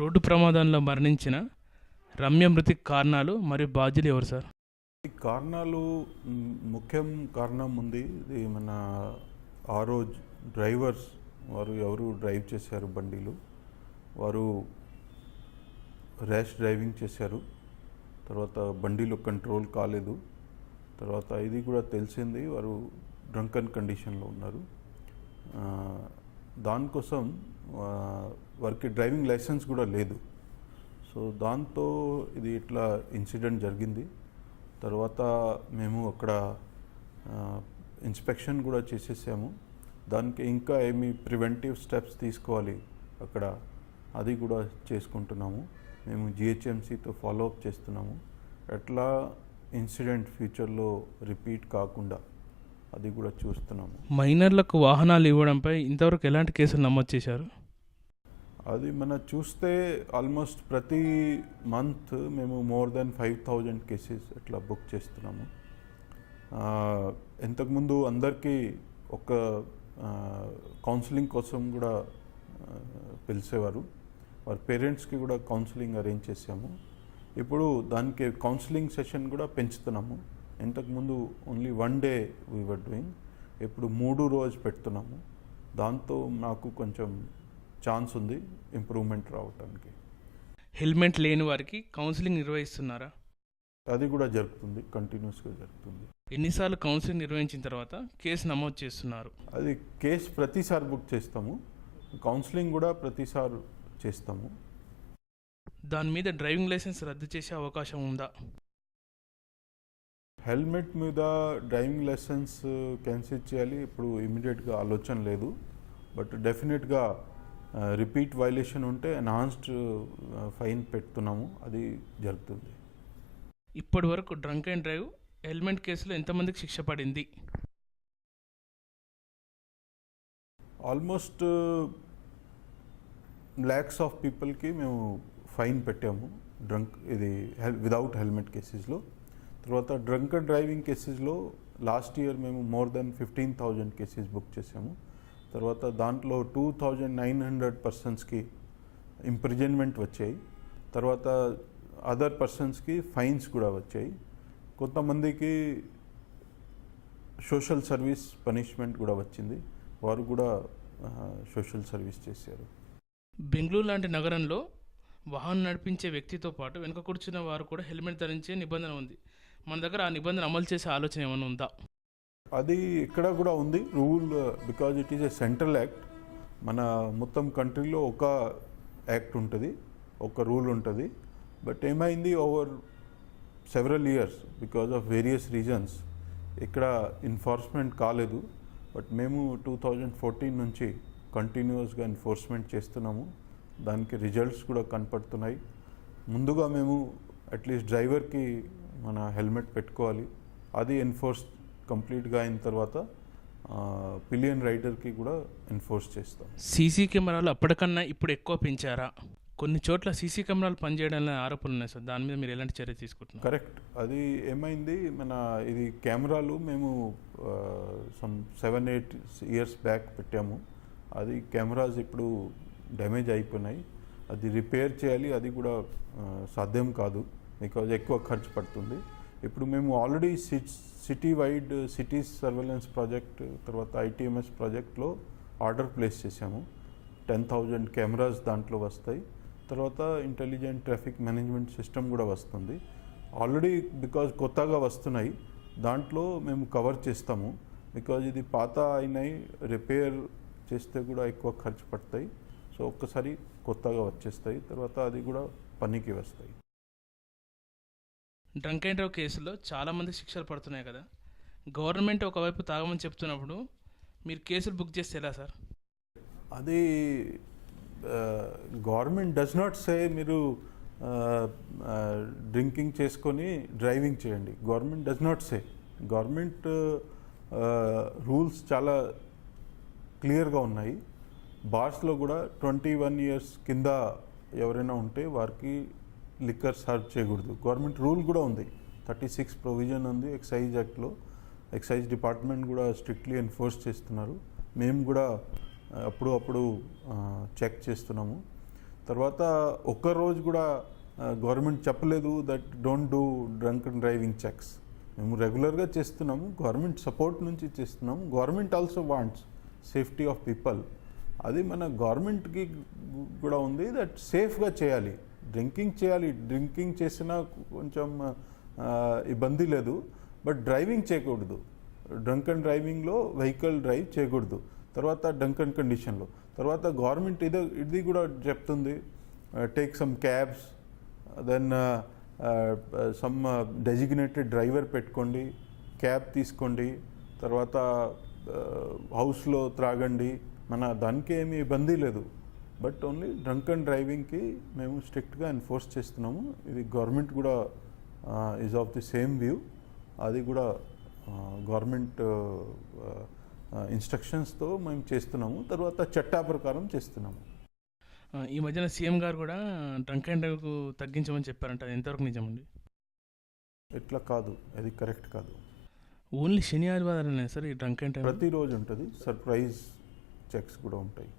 Road ప్రమాదంలో మరణించిన రమ్య మృతికి కారణాలు మరియు బాధ్యులు ఎవరు సార్? ఈ కారణాలు ముఖ్యం కారణం ఉంది. ఇది మన రోజు డ్రైవర్స్ వారు ఎవరు డ్రైవ్ చేశారు బండిలు, వారు ర్యాష్ డ్రైవింగ్ చేశారు. తర్వాత బండిలో కంట్రోల్ కాలేదు. తర్వాత ఇది కూడా తెలిసింది వారు డ్రంకన్ కండిషన్లో ఉన్నారు. దానికోసం వారికి డ్రైవింగ్ లైసెన్స్ కూడా లేదు. సో దాంతో ఇది ఇట్లా ఇన్సిడెంట్ జరిగింది. తర్వాత మేము అక్కడ ఇన్స్పెక్షన్ కూడా చేసేసాము. దానికి ఇంకా ఏమి ప్రివెంటివ్ స్టెప్స్ తీసుకోవాలి అక్కడ, అది కూడా చేసుకుంటున్నాము. మేము జిహెచ్ఎంసీతో ఫాలోఅప్ చేస్తున్నాము. ఎట్లా ఇన్సిడెంట్ ఫ్యూచర్లో రిపీట్ కాకుండా అది కూడా చూస్తున్నాము. మైనర్లకు వాహనాలు ఇవ్వడంపై ఇంతవరకు ఎలాంటి కేసులు నమోదు చేశారు? అది మనం చూస్తే ఆల్మోస్ట్ ప్రతి మంత్ మేము మోర్ దెన్ 5,000 కేసెస్ అట్లా బుక్ చేస్తున్నాము. ఇంతకుముందు అందరికీ ఒక కౌన్సిలింగ్ కోసం కూడా పిలిచేవారు. వారి పేరెంట్స్కి కూడా కౌన్సిలింగ్ అరేంజ్ చేసాము. ఇప్పుడు దానికి కౌన్సిలింగ్ సెషన్ కూడా పెంచుతున్నాము. ఇంతకుముందు ఓన్లీ 1 డే వీఆర్ డూయింగ్, ఇప్పుడు 3 రోజు పెడుతున్నాము. దాంతో నాకు కొంచెం ఛాన్స్ ఉంది ఇంప్రూవ్మెంట్ రావడానికి. హెల్మెట్ లేని వారికి కౌన్సిలింగ్ నిర్వహిస్తున్నారా? అది కూడా జరుగుతుంది, కంటిన్యూస్గా జరుగుతుంది. ఎన్నిసార్లు కౌన్సిలింగ్ నిర్వహించిన తర్వాత కేసు నమోదు చేస్తున్నారు? అది కేసు ప్రతిసారి బుక్ చేస్తాము, కౌన్సిలింగ్ కూడా ప్రతిసారి చేస్తాము. దాని మీద డ్రైవింగ్ లైసెన్స్ రద్దు చేసే అవకాశం ఉందా? హెల్మెట్ మీద డ్రైవింగ్ లైసెన్స్ క్యాన్సిల్ చేయాలి ఇప్పుడు ఇమీడియట్గా ఆలోచన లేదు. బట్ డెఫినెట్గా రిపీట్ వైలేషన్ ఉంటే ఎన్హాన్స్డ్ ఫైన్ పెడుతున్నాము, అది జరుగుతుంది. ఇప్పటి వరకు డ్రంక్ అండ్ డ్రైవ్ హెల్మెట్ కేసులో ఎంతమందికి శిక్ష పడింది? ఆల్మోస్ట్ ల్యాక్స్ ఆఫ్ పీపుల్కి మేము ఫైన్ పెట్టాము ఇది విదౌట్ హెల్మెట్ కేసెస్లో. తర్వాత డ్రంక్ అండ్ డ్రైవింగ్ కేసెస్లో లాస్ట్ ఇయర్ మేము మోర్ దెన్ 15,000 కేసెస్ బుక్ చేసాము. తర్వాత దాంట్లో 2,900 పర్సన్స్కి ఇంప్రిజన్మెంట్ వచ్చాయి. తర్వాత అదర్ పర్సన్స్కి ఫైన్స్ కూడా వచ్చాయి. కొంతమందికి సోషల్ సర్వీస్ పనిష్మెంట్ కూడా వచ్చింది, వారు కూడా సోషల్ సర్వీస్ చేశారు. బెంగళూరు లాంటి నగరంలో వాహనం నడిపించే వ్యక్తితో పాటు వెనుక కూర్చున్న వారు కూడా హెల్మెట్ ధరించే నిబంధన ఉంది. మన దగ్గర ఆ నిబంధన అమలు చేసే ఆలోచన ఏమైనా ఉందా? అది ఇక్కడ కూడా ఉంది rule, because it is a central act. మన మొత్తం కంట్రీలో ఒక యాక్ట్ ఉంటుంది, ఒక రూల్ ఉంటుంది. బట్ ఏమైంది, over several years because of various reasons ఇక్కడ ఎన్ఫోర్స్మెంట్ కాలేదు. బట్ మేము 2014 నుంచి కంటిన్యూస్గా ఎన్ఫోర్స్మెంట్ చేస్తున్నాము. దానికి రిజల్ట్స్ కూడా కనపడుతున్నాయి. ముందుగా మేము అట్లీస్ట్ డ్రైవర్కి మన హెల్మెట్ పెట్టుకోవాలి, అది ఎన్ఫోర్స్ కంప్లీట్గా అయిన తర్వాత పిలియన్ రైడర్కి కూడా ఎన్ఫోర్స్ చేస్తాం. సీసీ కెమెరాలు అప్పటికన్నా ఇప్పుడు ఎక్కువ పెంచారా? కొన్ని చోట్ల సీసీ కెమెరాలు పనిచేయడానికి ఆరోపణలు ఉన్నాయి సార్, దాని మీద మీరు ఎలాంటి చర్య తీసుకుంటున్నారు? కరెక్ట్, అది ఏమైంది, మన ఇది కెమెరాలు మేము సమ్ 7-8 ఇయర్స్ బ్యాక్ పెట్టాము. అది కెమెరాస్ ఇప్పుడు డ్యామేజ్ అయిపోయినాయి, అది రిపేర్ చేయాలి, అది కూడా సాధ్యం కాదు బికాజ్ ఎక్కువ ఖర్చు పడుతుంది. ఇప్పుడు మేము already city wide cities surveillance project, తర్వాత ఐటీఎంఎస్ ప్రాజెక్ట్లో ఆర్డర్ ప్లేస్ చేశాము. 10,000 కెమెరాస్ దాంట్లో వస్తాయి. తర్వాత ఇంటెలిజెంట్ ట్రాఫిక్ మేనేజ్మెంట్ సిస్టమ్ కూడా వస్తుంది. ఆల్రెడీ బికాజ్ కొత్తగా వస్తున్నాయి, దాంట్లో మేము కవర్ చేస్తాము. బికాజ్ ఇది పాత అయినాయి, రిపేర్ చేస్తే కూడా ఎక్కువ ఖర్చు పడతాయి. సో ఒక్కసారి కొత్తగా వచ్చేస్తాయి, తర్వాత అది కూడా పనికి వస్తాయి. డ్రంక్ అండ్ డ్రైవ్ కేసులో చాలామంది శిక్షలు పడుతున్నాయి కదా, గవర్నమెంట్ ఒకవైపు తాగమని చెప్తున్నప్పుడు మీరు కేసులు బుక్ చేస్తే ఎలా సార్? అది గవర్నమెంట్ డస్ నాట్ సే మీరు డ్రింకింగ్ చేసుకొని డ్రైవింగ్ చేయండి. Government does not say. Government rules చాలా క్లియర్గా ఉన్నాయి. బార్స్లో కూడా 21 ఇయర్స్ కింద ఎవరైనా ఉంటే వారికి లిక్కర్ సర్వ్ చేయకూడదు. గవర్నమెంట్ రూల్ కూడా ఉంది, 36 ప్రొవిజన్ ఉంది ఎక్సైజ్ యాక్ట్లో. ఎక్సైజ్ డిపార్ట్మెంట్ కూడా స్ట్రిక్ట్లీ ఎన్ఫోర్స్ చేస్తున్నారు. మేము కూడా అప్పుడు చెక్ చేస్తున్నాము. తర్వాత ఒక్కరోజు కూడా గవర్నమెంట్ చెప్పలేదు that don't do drunk and driving checks. మేము రెగ్యులర్గా చేస్తున్నాము, గవర్నమెంట్ సపోర్ట్ నుంచి చేస్తున్నాము. Government also wants safety of people. అది మన గవర్నమెంట్కి కూడా ఉంది దట్ సేఫ్గా చేయాలి. డ్రింకింగ్ చేసినా కొంచెం ఇబ్బంది లేదు, బట్ డ్రైవింగ్ చేయకూడదు. డ్రంక్ అండ్ డ్రైవింగ్లో వెహికల్ డ్రైవ్ చేయకూడదు. తర్వాత డంకన్ కండిషన్లో తర్వాత గవర్నమెంట్ ఇది కూడా చెప్తుంది, take some cabs, then some designated driver పెట్టుకోండి, క్యాబ్ తీసుకోండి, తర్వాత హౌస్లో త్రాగండి. మన దానికి ఏమీ ఇబ్బంది లేదు, బట్ ఓన్లీ డ్రంక్ అండ్ డ్రైవింగ్కి మేము స్ట్రిక్ట్గా ఎన్ఫోర్స్ చేస్తున్నాము. ఇది గవర్నమెంట్ కూడా is of the same view. అది కూడా గవర్నమెంట్ ఇన్స్ట్రక్షన్స్తో మేము చేస్తున్నాము, తర్వాత చట్టా ప్రకారం చేస్తున్నాము. ఈ మధ్యన సీఎం గారు కూడా డ్రంక్ అండ్ డ్రైవ్ తగ్గించమని చెప్పారంట, అది ఎంతవరకు నిజమండి? ఎట్లా కాదు, అది కరెక్ట్ కాదు. ఓన్లీ శని ఆదివారాలనే సార్ ఈ డ్రంక్ అండ్ డ్రైవ్? ప్రతిరోజు ఉంటుంది, సర్ప్రైజ్ చెక్స్ కూడా ఉంటాయి.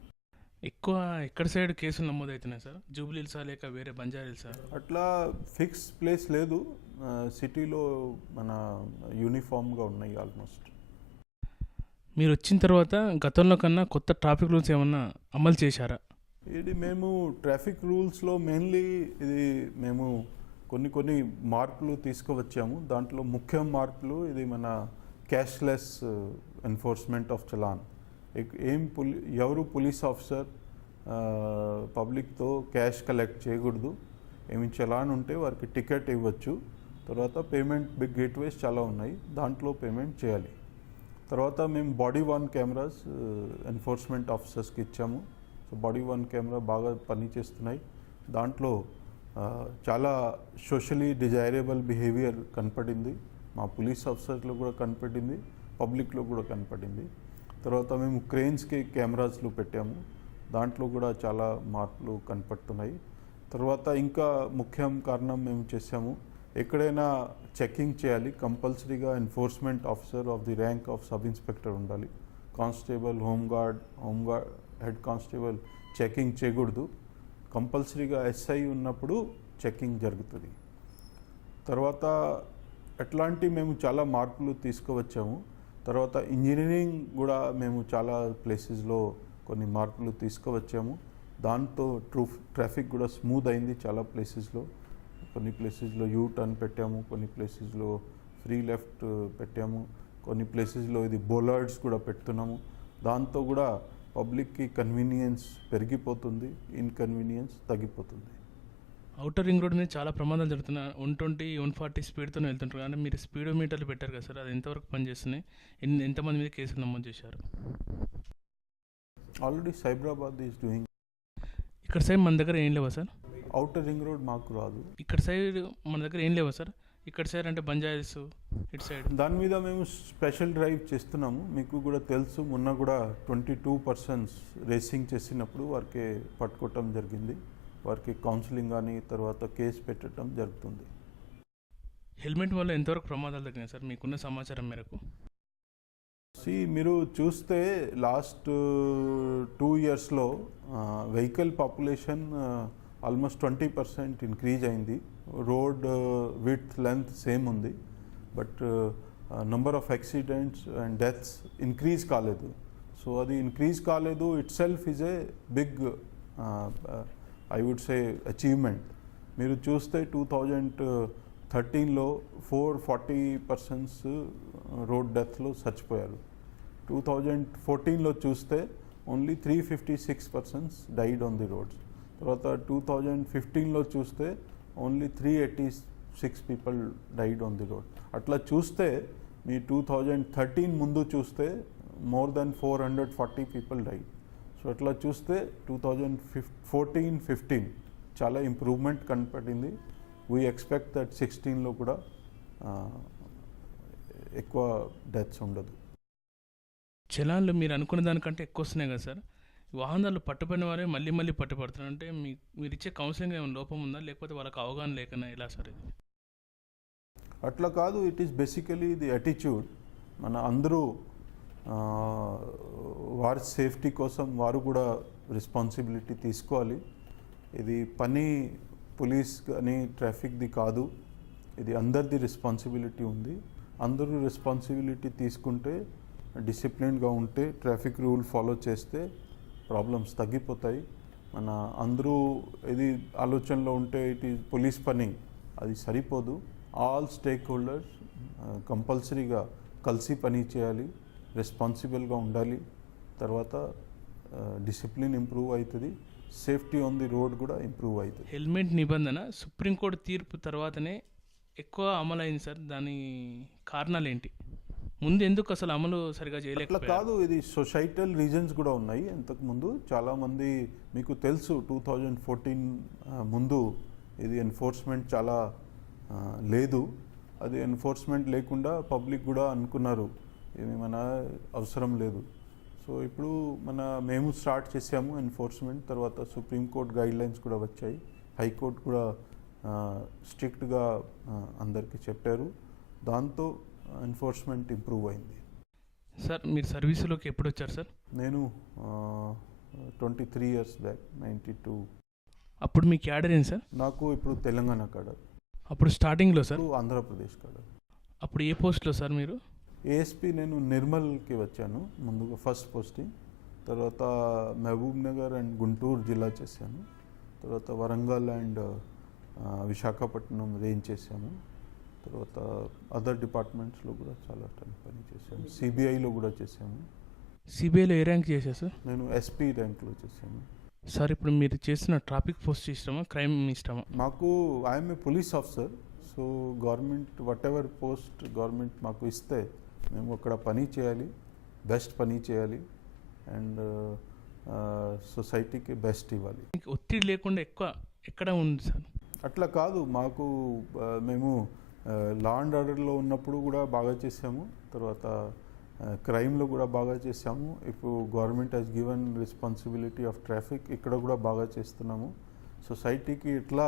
ఎక్కువ ఎక్కడ సైడ్ కేసులు నమోదవుతున్నాయి సార్? జూబ్లీహిల్సా లేక వేరే బంజారాహిల్సా? అట్లా ఫిక్స్ ప్లేస్ లేదు, సిటీలో మన యూనిఫామ్గా ఉన్నాయి ఆల్మోస్ట్. మీరు వచ్చిన తర్వాత గతంలో కన్నా కొత్త ట్రాఫిక్ రూల్స్ ఏమన్నా అమలు చేశారా? ఇది మేము ట్రాఫిక్ రూల్స్లో మెయిన్లీ ఇది మేము కొన్ని మార్పులు తీసుకువచ్చాము. దాంట్లో ముఖ్య మార్పులు ఇది మన క్యాష్లెస్ ఎన్ఫోర్స్మెంట్ ఆఫ్ చలాన్. ఎవరు పోలీస్ ఆఫీసర్ పబ్లిక్తో క్యాష్ కలెక్ట్ చేయకూడదు. ఏమి చలాన్ ఉంటే వారికి టికెట్ ఇవ్వచ్చు. తర్వాత పేమెంట్ బిగ్ గేట్వేస్ చాలా ఉన్నాయి, దాంట్లో పేమెంట్ చేయాలి. తర్వాత మేము బాడీ వార్న్ కెమెరాస్ ఎన్ఫోర్స్మెంట్ ఆఫీసర్స్కి ఇచ్చాము. సో బాడీ వార్న్ కెమెరా బాగా పనిచేస్తున్నాయి. దాంట్లో చాలా సోషలీ డిజైరబుల్ బిహేవియర్ కనపడింది. మా పోలీస్ ఆఫీసర్లో కూడా కనపడింది, పబ్లిక్లో కూడా కనపడింది. తర్వాత మేము క్రెయిన్స్కి కెమెరాస్లు పెట్టాము, దాంట్లో కూడా చాలా మార్పులు కనపడుతున్నాయి. తర్వాత ఇంకా ముఖ్యం కారణం మేము చేసాము, ఎక్కడైనా చెకింగ్ చేయాలి, కంపల్సరీగా enforcement officer of the rank of sub inspector ఉండాలి. Constable, home guard head constable checking చేయకూడదు. కంపల్సరీగా ఎస్ఐ ఉన్నప్పుడు చెకింగ్ జరుగుతుంది. తర్వాత అట్లాంటి మేము చాలా మార్పులు తీసుకువచ్చాము. తర్వాత ఇంజనీరింగ్ కూడా మేము చాలా ప్లేసెస్లో కొన్ని మార్పులు తీసుకువచ్చాము. దాంతో ట్రాఫిక్ కూడా స్మూత్ అయింది చాలా ప్లేసెస్లో. కొన్ని ప్లేసెస్లో యూ టర్న్ పెట్టాము, కొన్ని ప్లేసెస్లో ఫ్రీ లెఫ్ట్ పెట్టాము, కొన్ని ప్లేసెస్లో ఇది బోలర్డ్స్ కూడా పెడుతున్నాము. దాంతో కూడా పబ్లిక్కి కన్వీనియన్స్ పెరిగిపోతుంది, ఇన్కన్వీనియన్స్ తగ్గిపోతుంది. అవుటర్ రింగ్ రోడ్ మీద చాలా ప్రమాదాలు జరుగుతున్నాయి. 120, 140 స్పీడ్తో వెళ్తుంటారు, కానీ మీరు స్పీడోమీటర్లు పెట్టారు కదా సార్, అది ఎంతవరకు పనిచేస్తున్నాయి? ఎంతమంది మీద కేసులు నమోదు చేశారు? Already Cyberabad is doing. ఇక్కడ సైడ్ మన దగ్గర ఏం లేవా సార్? అవుటర్ రింగ్ రోడ్ మాకు రాదు. ఇక్కడ సైడ్ మన దగ్గర ఏం లేవా సార్? ఇక్కడ సైడ్ అంటే బంజారాహిల్స్ ఇటు సైడ్. దాని మీద మేము స్పెషల్ డ్రైవ్ చేస్తున్నాము. మీకు కూడా తెలుసు, మొన్న కూడా 22 పర్సన్స్ రేసింగ్ చేసినప్పుడు వారికి పట్టుకోవటం జరిగింది. వారికి కౌన్సిలింగ్ కానీ తర్వాత కేసు పెట్టడం జరుగుతుంది. హెల్మెట్ వల్ల ఎంతవరకు ప్రమాదాలు తగ్గినాయి సార్ మీకున్న సమాచారం మేరకు? మీరు చూస్తే లాస్ట్ 2 ఇయర్స్లో వెహికల్ పాపులేషన్ ఆల్మోస్ట్ 20% ఇంక్రీజ్ అయింది. రోడ్ విడ్త్ లెంత్ సేమ్ ఉంది, but number of accidents and deaths increase కాలేదు. సో అది ఇంక్రీజ్ కాలేదు, itself is a big I would say achievement. మీరు చూస్తే 2013లో 440 పర్సన్స్ రోడ్ డెత్లో చచ్చిపోయారు. 2014లో చూస్తే only 356 persons died on the roads. తర్వాత 2015లో చూస్తే only 386 people died on the road. అట్లా చూస్తే మీ 2013 ముందు చూస్తే more than 440 people died. So అట్లా చూస్తే 2014-15 చాలా ఇంప్రూవ్మెంట్ కనపడింది. వీ ఎక్స్పెక్ట్ దట్ 16లో కూడా ఎక్కువ డెత్స్ ఉండదు. చలాన్లు మీరు అనుకున్న దానికంటే ఎక్కువ వస్తున్నాయి కదా సార్? వాహనాలు పట్టుబడిన వారే మళ్ళీ పట్టుబడుతున్నారు అంటే మీరు ఇచ్చే కౌన్సిలింగ్ ఏమైనా లోపం ఉందా, లేకపోతే వాళ్ళకి అవగాహన లేకనా, ఎలా సార్ ఇది? అట్లా కాదు, it is basically the attitude. మన అందరూ వారి సేఫ్టీ కోసం వారు కూడా రెస్పాన్సిబిలిటీ తీసుకోవాలి. ఇది పని పోలీస్ కానీ ట్రాఫిక్ది కాదు, ఇది అందరిది రెస్పాన్సిబిలిటీ ఉంది. అందరూ రెస్పాన్సిబిలిటీ తీసుకుంటే, డిసిప్లిన్గా ఉంటే, ట్రాఫిక్ రూల్ ఫాలో చేస్తే ప్రాబ్లమ్స్ తగ్గిపోతాయి. మన అందరూ ఇది ఆలోచనలో ఉంటే ఇట్ ఈజ్ పోలీస్ పని, అది సరిపోదు. ఆల్ స్టేక్ హోల్డర్స్ కంపల్సరీగా కలిసి పని చేయాలి, రెస్పాన్సిబుల్గా ఉండాలి. తర్వాత డిసిప్లిన్ ఇంప్రూవ్ అవుతుంది, సేఫ్టీ ఆన్ ది రోడ్ కూడా ఇంప్రూవ్ అవుతుంది. హెల్మెట్ నిబంధన సుప్రీంకోర్టు తీర్పు తర్వాతనే ఎక్కువ అమలు అయింది సార్. దాని కారణాలు ఏంటి? ముందు ఎందుకు అసలు అమలు సరిగా అట్లా చేయలేకపోయారు? కాదు, ఇది సొసైటల్ రీజన్స్ కూడా ఉన్నాయి. ఇంతకుముందు చాలామంది మీకు తెలుసు 2014 ముందు ఇది ఎన్ఫోర్స్మెంట్ చాలా లేదు. అది ఎన్ఫోర్స్మెంట్ లేకుండా పబ్లిక్ కూడా అనుకున్నారు ఇది మన అవసరం లేదు. సో ఇప్పుడు మేము స్టార్ట్ చేసాము ఎన్ఫోర్స్మెంట్. తర్వాత సుప్రీంకోర్టు గైడ్లైన్స్ కూడా వచ్చాయి, హైకోర్టు కూడా స్ట్రిక్ట్గా అందరికీ చెప్పారు. దాంతో ఎన్ఫోర్స్మెంట్ ఇంప్రూవ్ అయింది. సార్ మీరు సర్వీసులోకి ఎప్పుడు వచ్చారు సార్? నేను 23 years బ్యాక్, 92. అప్పుడు మీ క్యాడర్ ఏంటి సార్? నాకు ఇప్పుడు తెలంగాణ కాడ, అప్పుడు స్టార్టింగ్లో సార్? ఇప్పుడు ఆంధ్రప్రదేశ్ కాడ. అప్పుడు ఏ పోస్ట్లో సార్ మీరు? ఏఎస్పీ నేను నిర్మల్కి వచ్చాను ముందుగా, ఫస్ట్ పోస్టింగ్. తర్వాత మహబూబ్ నగర్ అండ్ గుంటూరు జిల్లా చేశాను. తర్వాత వరంగల్ అండ్ విశాఖపట్నం రేంజ్ చేశాము. తర్వాత అదర్ డిపార్ట్మెంట్స్లో కూడా చాలా టైం పని చేశాము. సిబిఐలో కూడా చేశాము. సిబిఐలో ఏ ర్యాంక్ చేశారు సార్? నేను ఎస్పీ ర్యాంక్లో చేశాను. సార్ ఇప్పుడు మీరు చేస్తున్న ట్రాఫిక్ పోస్ట్ ఇష్టమా, క్రైమ్ ఇష్టమా? మాకు I'm a police officer. So government what ever post government మాకు ఇస్తే మేము అక్కడ పని చేయాలి, బెస్ట్ పని చేయాలి అండ్ సొసైటీకి బెస్ట్ ఇవ్వాలి. మీకు ఒత్తిడి లేకుండా ఎక్కువ ఎక్కడ ఉంది సార్? అట్లా కాదు, మాకు మేము లా అండ్ ఆర్డర్లో ఉన్నప్పుడు కూడా బాగా చేసాము. తర్వాత క్రైమ్లో కూడా బాగా చేసాము. ఇప్పుడు government has given responsibility of traffic, ఇక్కడ కూడా బాగా చేస్తున్నాము. సొసైటీకి ఇట్లా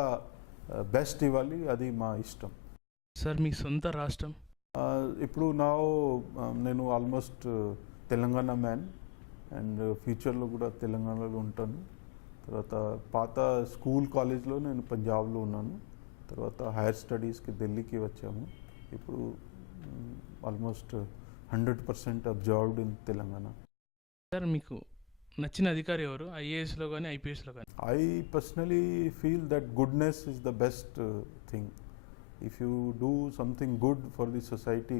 బెస్ట్ ఇవ్వాలి, అది మా ఇష్టం. సార్ మీ సొంత రాష్ట్రం? ఇప్పుడు నేను ఆల్మోస్ట్ తెలంగాణ మ్యాన్ అండ్ ఫ్యూచర్లో కూడా తెలంగాణలో ఉంటాను. తర్వాత పాత స్కూల్ కాలేజ్లో నేను పంజాబ్లో ఉన్నాను. తర్వాత హైయర్ స్టడీస్కి ఢిల్లీకి వచ్చాము. ఇప్పుడు almost 100% observed in Telangana. Sir మీకు నచ్చిన అధికారి ఎవరు, ఐఏఎస్లో కానీ ఐపీఎస్లో కానీ? I personally feel that goodness is the best thing. If you do something good for the society,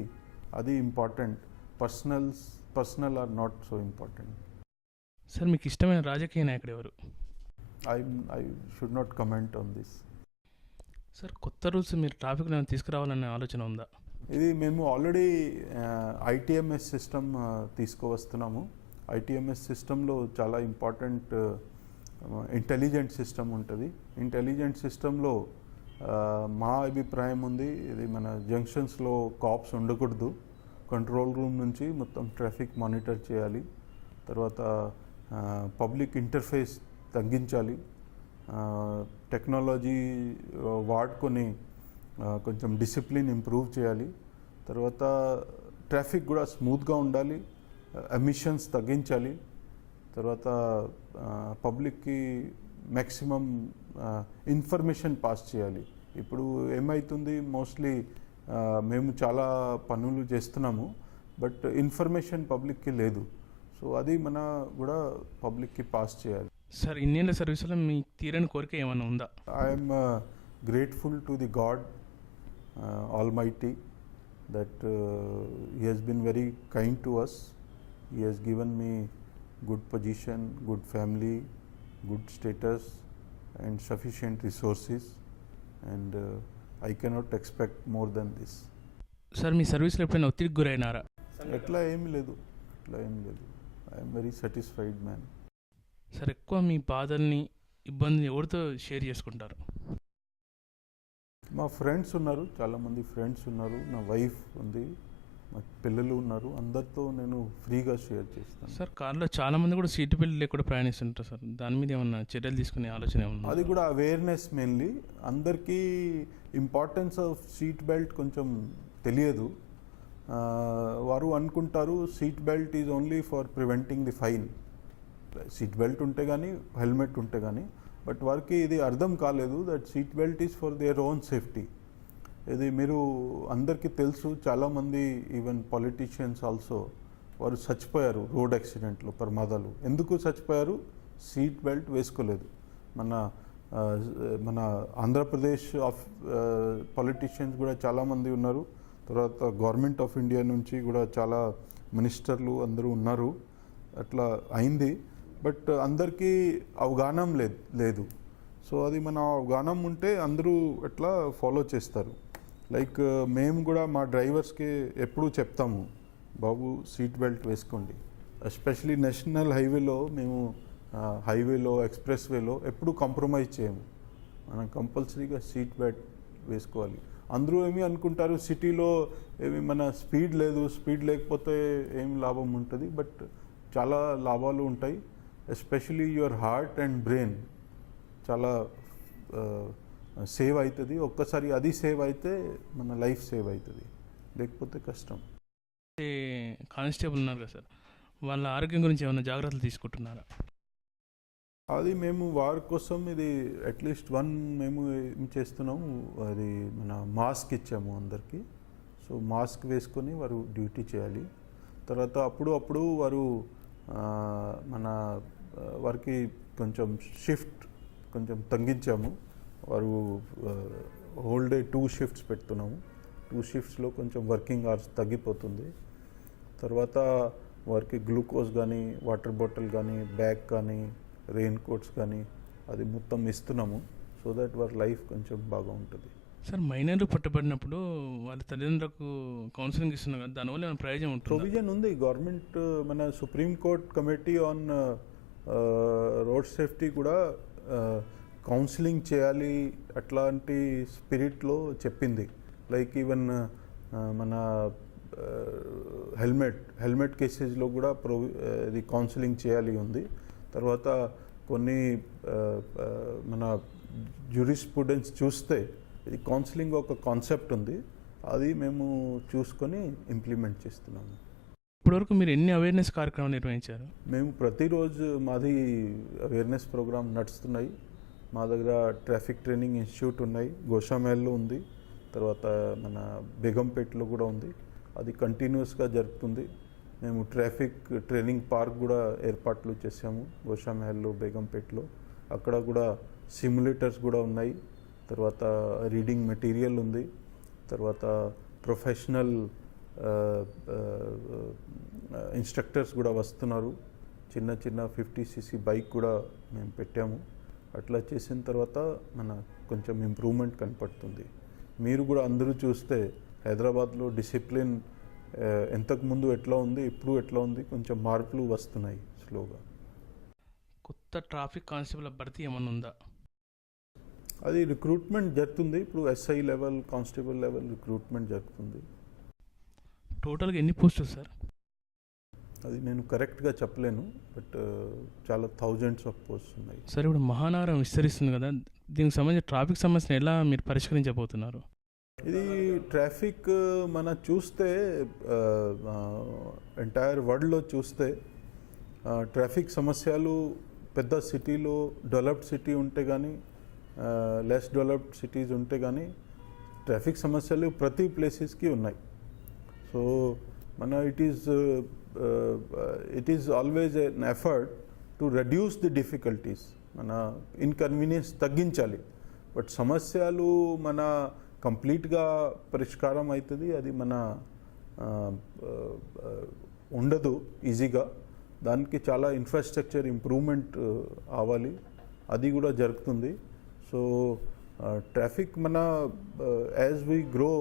అది important. Personal or not so important. Sir మీకు ఇష్టమైన రాజకీయ నాయకుడు ఎవరు? I should not comment on this. Sir కొత్త rules మీరు ట్రాఫిక్లో తీసుకురావాలనే ఆలోచన ఉందా? ఇది మేము ఆల్రెడీ ఐటీఎంఎస్ సిస్టమ్ తీసుకువస్తున్నాము. ఐటీఎంఎస్ సిస్టంలో చాలా ఇంపార్టెంట్ ఇంటెలిజెంట్ సిస్టమ్ ఉంటుంది. ఇంటెలిజెంట్ సిస్టంలో మా అభిప్రాయం ఉంది, ఇది మన జంక్షన్స్లో కాప్స్ ఉండకూడదు. కంట్రోల్ రూమ్ నుంచి మొత్తం ట్రాఫిక్ మానిటర్ చేయాలి. తర్వాత పబ్లిక్ ఇంటర్ఫేస్ తగ్గించాలి. టెక్నాలజీ వాడుకొని కొంచెం డిసిప్లిన్ ఇంప్రూవ్ చేయాలి. తర్వాత ట్రాఫిక్ కూడా స్మూత్గా ఉండాలి, ఎమిషన్స్ తగ్గించాలి. తర్వాత పబ్లిక్కి మ్యాక్సిమం ఇన్ఫర్మేషన్ పాస్ చేయాలి. ఇప్పుడు ఏమవుతుంది, మోస్ట్లీ మేము చాలా పనులు చేస్తున్నాము, బట్ ఇన్ఫర్మేషన్ పబ్లిక్కి లేదు. సో అది మన కూడా పబ్లిక్కి పాస్ చేయాలి. సార్ ఇన్నేళ్ళ సర్వీసులో మీకు తీరని కోరిక ఏమైనా ఉందా? I'm grateful to the God almighty that he has been very kind to us. He has given me good position, good family, good status and sufficient resources, and I cannot expect more than this. Sir మీ సర్వీస్లో ఎప్పుడైనా ఒత్తిడికి గురైనారా? అట్లా ఏం లేదు. I'm very satisfied man. సార్ ఎక్కువ మీ బాధల్ని, ఇబ్బందిని ఎవరితో షేర్ చేసుకుంటారు? మా ఫ్రెండ్స్ ఉన్నారు, చాలామంది ఫ్రెండ్స్ ఉన్నారు, నా వైఫ్ ఉంది, మా పిల్లలు ఉన్నారు, అందరితో నేను ఫ్రీగా షేర్ చేస్తాను. సార్ కార్లో చాలామంది కూడా సీటు బెల్ట్ లేకుండా ప్రయాణిస్తుంటారు సార్, దాని మీద ఏమన్నా చర్యలు తీసుకునే ఆలోచన ఏమన్నా? అది కూడా అవేర్నెస్ మెయిన్లీ. అందరికీ ఇంపార్టెన్స్ ఆఫ్ సీట్ బెల్ట్ కొంచెం తెలియదు. వారు అనుకుంటారు seat belt is only for preventing the fine. Seat belt ఉంటే కానీ, హెల్మెట్ ఉంటే కానీ బట్ వారికి ఇది అర్థం కాలేదు that seat belt is for their own safety. ఇది మీరు అందరికీ తెలుసు, చాలామంది ఈవెన్ పొలిటీషియన్స్ ఆల్సో వారు చచ్చిపోయారు రోడ్ యాక్సిడెంట్లో, ప్రమాదాలు. ఎందుకు చచ్చిపోయారు? సీట్ బెల్ట్ వేసుకోలేదు. మన ఆంధ్రప్రదేశ్ ఆఫ్ పొలిటీషియన్స్ కూడా చాలామంది ఉన్నారు. తర్వాత గవర్నమెంట్ ఆఫ్ ఇండియా నుంచి కూడా చాలా మినిస్టర్లు అందరూ ఉన్నారు. అట్లా అయింది. బట్ అందరికీ అవగాహన లేదు. సో అది మన అవగాహన ఉంటే అందరూ ఎట్లా ఫాలో చేస్తారు. లైక్ మేము కూడా మా డ్రైవర్స్కి ఎప్పుడూ చెప్తాము, బాబు సీట్ బెల్ట్ వేసుకోండి. ఎస్పెషలీ నేషనల్ హైవేలో మేము హైవేలో ఎక్స్ప్రెస్ వేలో ఎప్పుడు కాంప్రమైజ్ చేయము. మనం కంపల్సరీగా సీట్ బెల్ట్ వేసుకోవాలి. అందరూ ఏమి అనుకుంటారు, సిటీలో ఏమి మన స్పీడ్ లేదు, స్పీడ్ లేకపోతే ఏం లాభం ఉంటుంది. బట్ చాలా లాభాలు ఉంటాయి. Especially your heart and brain చాలా సేవ్ అవుతుంది. ఒక్కసారి అది సేవ్ అయితే మన లైఫ్ సేవ్ అవుతుంది, లేకపోతే కష్టం. కానిస్టేబుల్ ఉన్నారు కదా సార్, వాళ్ళ ఆరోగ్యం గురించి ఏమైనా జాగ్రత్తలు తీసుకుంటున్నారా? అది మేము వారి కోసం ఇది అట్లీస్ట్ మేము ఏం చేస్తున్నాము, అది మన మాస్క్ ఇచ్చాము అందరికీ. సో మాస్క్ వేసుకొని వారు డ్యూటీ చేయాలి. తర్వాత అప్పుడు వారు వారికి కొంచెం షిఫ్ట్ కొంచెం తగ్గించాము. వారు హోల్ డే 2 షిఫ్ట్స్ పెడుతున్నాము. 2 షిఫ్ట్స్లో కొంచెం వర్కింగ్ అవర్స్ తగ్గిపోతుంది. తర్వాత వారికి గ్లూకోజ్ కానీ, వాటర్ బాటిల్ కానీ, బ్యాగ్ కానీ, రెయిన్ కోట్స్ కానీ అది మొత్తం ఇస్తున్నాము. సో దట్ వారి లైఫ్ కొంచెం బాగా ఉంటుంది. సార్, మైనర్లు పట్టుబడినప్పుడు వాళ్ళ తల్లిదండ్రులకు కౌన్సిలింగ్ ఇస్తున్నారు కదా, దానివల్ల ఏమైనా ప్రయోజనం ఉంటుంది? ప్రొవిజన్ ఉంది. గవర్నమెంట్ మన supreme court committee on road safety కూడా కౌన్సిలింగ్ చేయాలి అట్లాంటి స్పిరిట్లో చెప్పింది. లైక్ ఈవెన్ మన హెల్మెట్ కేసెస్లో కూడా ఇది కౌన్సిలింగ్ చేయాలి ఉంది. తర్వాత కొన్ని మన జ్యూరిస్ప్రుడెన్స్ చూస్తే ఇది కౌన్సిలింగ్ ఒక కాన్సెప్ట్ ఉంది, అది మేము చూసుకొని ఇంప్లిమెంట్ చేస్తున్నాము. ఇప్పటివరకు మీరు ఎన్ని అవేర్నెస్ కార్యక్రమాలు నిర్వహించారు? మేము ప్రతిరోజు మాది అవేర్నెస్ ప్రోగ్రామ్ నడుస్తున్నాయి. మా దగ్గర ట్రాఫిక్ ట్రైనింగ్ ఇన్స్టిట్యూట్ ఉన్నాయి, గోషామహల్లో ఉంది, తర్వాత మన బేగంపేటలో కూడా ఉంది. అది కంటిన్యూస్గా జరుగుతుంది. మేము ట్రాఫిక్ ట్రైనింగ్ పార్క్ కూడా ఏర్పాట్లు చేసాము గోషామహల్లో, బేగంపేటలో. అక్కడ కూడా సిమ్యులేటర్స్ కూడా ఉన్నాయి. తర్వాత రీడింగ్ మెటీరియల్ ఉంది. తర్వాత ప్రొఫెషనల్ ఇన్స్ట్రక్టర్స్ కూడా వస్తున్నారు. చిన్న 50cc బైక్ కూడా మేము పెట్టాము. అట్లా చేసిన తర్వాత మన కొంచెం ఇంప్రూవ్మెంట్ కనపడుతుంది. మీరు కూడా అందరూ చూస్తే హైదరాబాద్లో డిసిప్లిన్ ఎంతకుముందు ఎట్లా ఉంది, ఇప్పుడు ఎట్లా ఉంది, కొంచెం మార్పులు వస్తున్నాయి స్లోగా. కొత్త ట్రాఫిక్ కానిస్టేబుల్ భర్తీ ఏమన్నా ఉందా? అది రిక్రూట్మెంట్ జరుగుతుంది. ఇప్పుడు SI level, constable level recruitment జరుగుతుంది. టోటల్గా ఎన్ని పోస్టులు సార్? అది నేను కరెక్ట్గా చెప్పలేను, బట్ చాలా థౌజండ్స్ ఆఫ్ పోస్ట్స్ ఉన్నాయి. సార్, ఇప్పుడు మహానగరం విస్తరిస్తుంది కదా, దీనికి సంబంధించిన ట్రాఫిక్ సమస్యను ఎలా మీరు పరిష్కరించబోతున్నారు? ఇది ట్రాఫిక్ మన చూస్తే ఎంటైర్ వరల్డ్లో చూస్తే ట్రాఫిక్ సమస్యలు పెద్ద సిటీలో, డెవలప్డ్ సిటీ ఉంటే కానీ, లెస్ డెవలప్డ్ సిటీస్ ఉంటే కానీ ట్రాఫిక్ సమస్యలు ప్రతి ప్లేసెస్కి ఉన్నాయి. సో మన it is always an effort to reduce the difficulties. మన ఇన్కన్వీనియన్స్ తగ్గించాలి. బట్ సమస్యలు మన కంప్లీట్గా పరిష్కారం అవుతుంది అది మన ఉండదు ఈజీగా. దానికి చాలా ఇన్ఫ్రాస్ట్రక్చర్ ఇంప్రూవ్మెంట్ అవ్వాలి, అది కూడా జరుగుతుంది. సో ట్రాఫిక్ మన as we grow,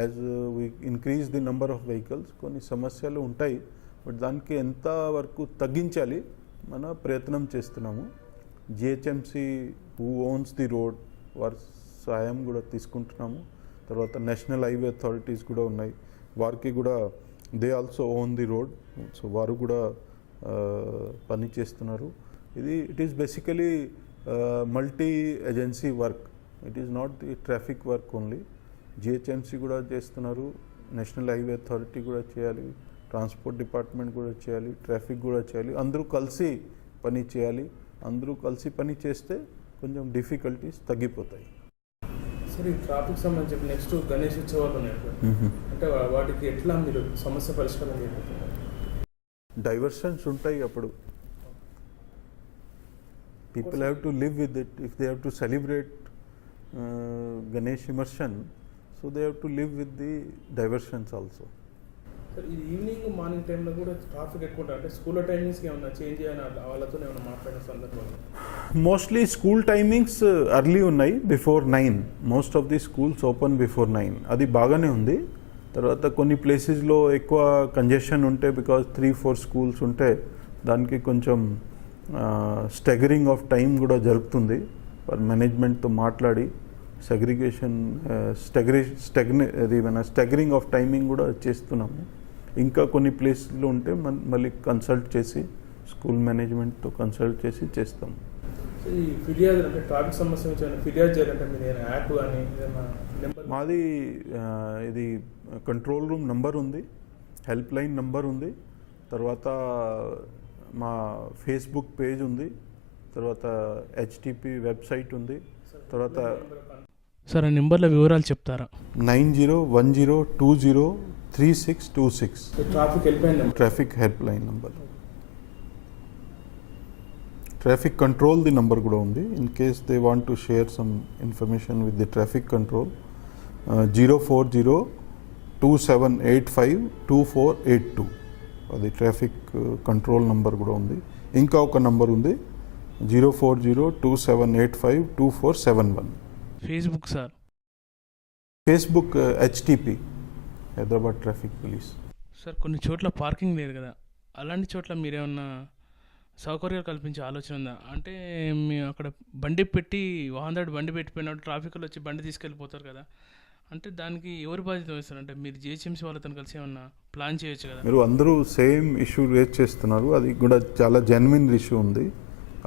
as we increase the number of vehicles కొన్ని సమస్యలు ఉంటాయి. బట్ దానికి ఎంతవరకు తగ్గించాలి మన ప్రయత్నం చేస్తున్నాము. GHMC who ones the road వారి సహాయం కూడా తీసుకుంటున్నాము. తర్వాత నేషనల్ హైవే అథారిటీస్ కూడా ఉన్నాయి, వారికి కూడా they also own the road. So వారు కూడా పని చేస్తున్నారు. It is basically multi agency work. It is not the traffic work only. GHMC కూడా చేస్తున్నారు, నేషనల్ హైవే అథారిటీ కూడా చేయాలి, ట్రాన్స్పోర్ట్ డిపార్ట్మెంట్ కూడా చేయాలి, ట్రాఫిక్ కూడా చేయాలి. అందరూ కలిసి పని చేయాలి. అందరూ కలిసి పని చేస్తే కొంచెం డిఫికల్టీస్ తగ్గిపోతాయి. సార్ ఈ ట్రాఫిక్ సంబంధించి నెక్స్ట్ గణేష్ ఉత్సవాలు ఉన్నాయి సార్. అంటే వాటికి ఎట్లా మీరు సమస్య పరిష్కారం చేయబోతున్నారు? డైవర్షన్స్ ఉంటాయి అప్పుడు. People have to live with it. If they have to celebrate Ganesh immersion, so they have to live with the diversions also. Sir ఇది ఈవినింగ్ మార్నింగ్ టైంలో కూడా ట్రాఫిక్ ఎక్కువ ఉంటుంది. అంటే స్కూల్ టైమింగ్స్కి ఏమన్నా చేంజ్ చేయని వాళ్ళతో ఏమైనా మాట్లాడిన సందర్భాలు? మోస్ట్లీ స్కూల్ టైమింగ్స్ అర్లీ ఉన్నాయి, before 9. Most of the schools open before 9. అది బాగానే ఉంది. తర్వాత కొన్ని ప్లేసెస్లో ఎక్కువ కంజెషన్ ఉంటే, బికాజ్ 3-4 స్కూల్స్ ఉంటే దానికి కొంచెం స్టెగరింగ్ ఆఫ్ టైం కూడా జరుగుతుంది. మేనేజ్మెంట్తో మాట్లాడి సెగ్రిగేషన్ అది మన స్టెగరింగ్ ఆఫ్ టైమింగ్ కూడా చేస్తున్నాము. ఇంకా కొన్ని ప్లేసెస్లో ఉంటే మళ్ళీ కన్సల్ట్ చేసి స్కూల్ మేనేజ్మెంట్తో కన్సల్ట్ చేసి చేస్తాము. ఈ ఫిర్యాదు అంటే ట్రాఫిక్ సమస్య ఫిర్యాదు చేయాలంటే మీరు యాప్ కానీ మాది ఇది కంట్రోల్ రూమ్ నంబర్ ఉంది, హెల్ప్ లైన్ నంబర్ ఉంది, తర్వాత మా ఫేస్బుక్ పేజ్ ఉంది, తర్వాత HTP వెబ్సైట్ ఉంది. తర్వాత సార్ ఆ నెంబర్ల వివరాలు చెప్తారా? 9010203626 traffic help line number. Traffic control the number కూడా ఉంది. In case they want to share some information with the traffic control 04027852482 అది ట్రాఫిక్ కంట్రోల్ నంబర్ కూడా ఉంది. ఇంకా ఒక నంబర్ ఉంది 04027852471. Facebook sir? Facebook HTP Hyderabad traffic police. Sir కొన్ని చోట్ల పార్కింగ్ లేదు కదా, అలాంటి చోట్ల మీరేమన్నా సౌకర్యాలు కల్పించే ఆలోచన ఉందా? అంటే మేము అక్కడ బండి పెట్టి వాహనదారుడు బండి పెట్టిపోయినప్పుడు ట్రాఫిక్లో వచ్చి బండి తీసుకెళ్ళిపోతారు కదా, అంటే దానికి ఎవరు బాధ్యత వహిస్తారు? అంటే మీరు GHMC వాళ్ళతో కలిసి ఏమన్నా ప్లాన్ చేయొచ్చు కదా? మీరు అందరూ సేమ్ ఇష్యూ రేజ్ చేస్తున్నారు, అది కూడా చాలా జెన్యున్ ఇష్యూ ఉంది.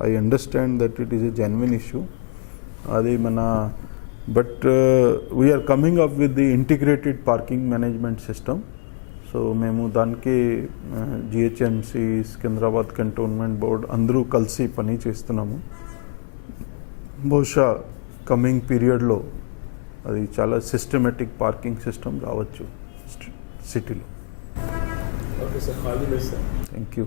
I understand that it is a genuine issue. అది మన but we are coming up with the integrated parking management system. So మేము దానికి GHMC, సికింద్రాబాద్ కంటోన్మెంట్ బోర్డ్ అందరూ కలిసి పని చేస్తున్నాము. బహుశా కమింగ్ పీరియడ్లో అది చాలా సిస్టమేటిక్ పార్కింగ్ సిస్టమ్ రావచ్చు సిటీలో. Okay sir, all the best sir. Thank you.